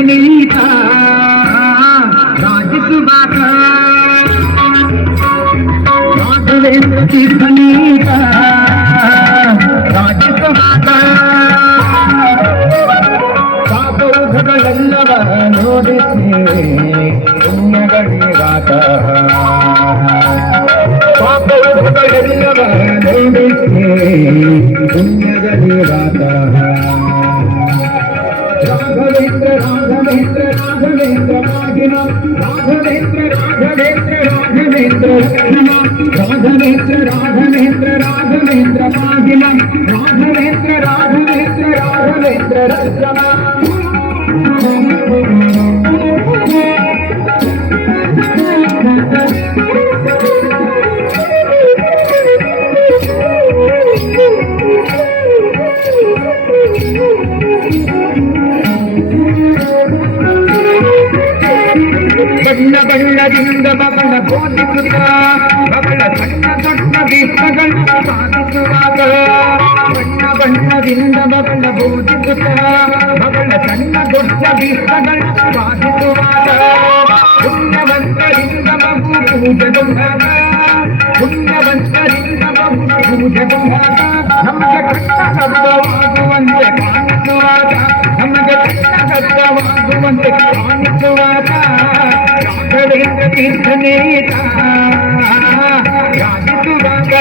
ತೀರ್ಥನೀತ ರಾಜಿಸುವಾಗ ರಾಘವೇಂದ್ರ ತೀರ್ಥನೀತ ರಾಜಿಸುವಾಗ ಪಾಪೌಘಗಳೆಲ್ಲವ ನೋಡಿಸಿ ಪುಣ್ಯಗಳಿಗಾತ ಪಾಪೌಘಗಳೆಲ್ಲವ ನೋಡಿಸಿ ಪುಣ್ಯಗಳಿಗಾತ ರಾಘವೇಂದ್ರ ರಾಘವೇಂದ್ರ ರಾಘವೇಂದ್ರ ಮಾಗಿನ ರಾಘವೇಂದ್ರ ರಾಘವೇಂದ್ರ ರಾಘವೇಂದ್ರ ರಕ್ಷಣ ರಾಘವೇಂದ್ರ ರಾಘವೇಂದ್ರ ರಾಘವೇಂದ್ರ ಮಾಗಿನ ರಾಘವೇಂದ್ರ ರಾಘವೇಂದ್ರ ರಾಘವೇಂದ್ರ ರಕ್ಷಣ ಬಣ್ಣ ಬಣ್ಣದಿಂದ ಮಗಳ ಬೋಧಿಸುತ್ತ ಮಗಳ ಸಣ್ಣ ದೊಡ್ಡ ದೀಪಗಳನ್ನು ಸಾಧಿಸುವಾಗ ಬಣ್ಣ ಬಣ್ಣದಿಂದ ಮಗಳ ಬೋಧಿಸುತ್ತ ಮಗಳ ಸಣ್ಣ ದೊಡ್ಡ ದೀಪಗಳನ್ನು ಸಾಧಿಸುವಾಗ ಪುಣ್ಯವಂತರಿಂದ ಮಗು ಪೂಜೆಗೊಂಡಾಗ ಪುಣ್ಯವಂತರಿಂದ ಮಗು ಪೂಜೆಗೊಂಡಾಗ ನಮಗೆ ಕಷ್ಟವಾಗುವಂತೆ ಕಾಣಿಸುವಾಗ ನಮಗೆ ಕಷ್ಟವಾಗುವಂತೆ ಕಾಣಿಸುವಾಗ ರಾಘವೇಂದ್ರ ತೀರ್ಥನೇತ ರಾಜಿಸುವಾಗ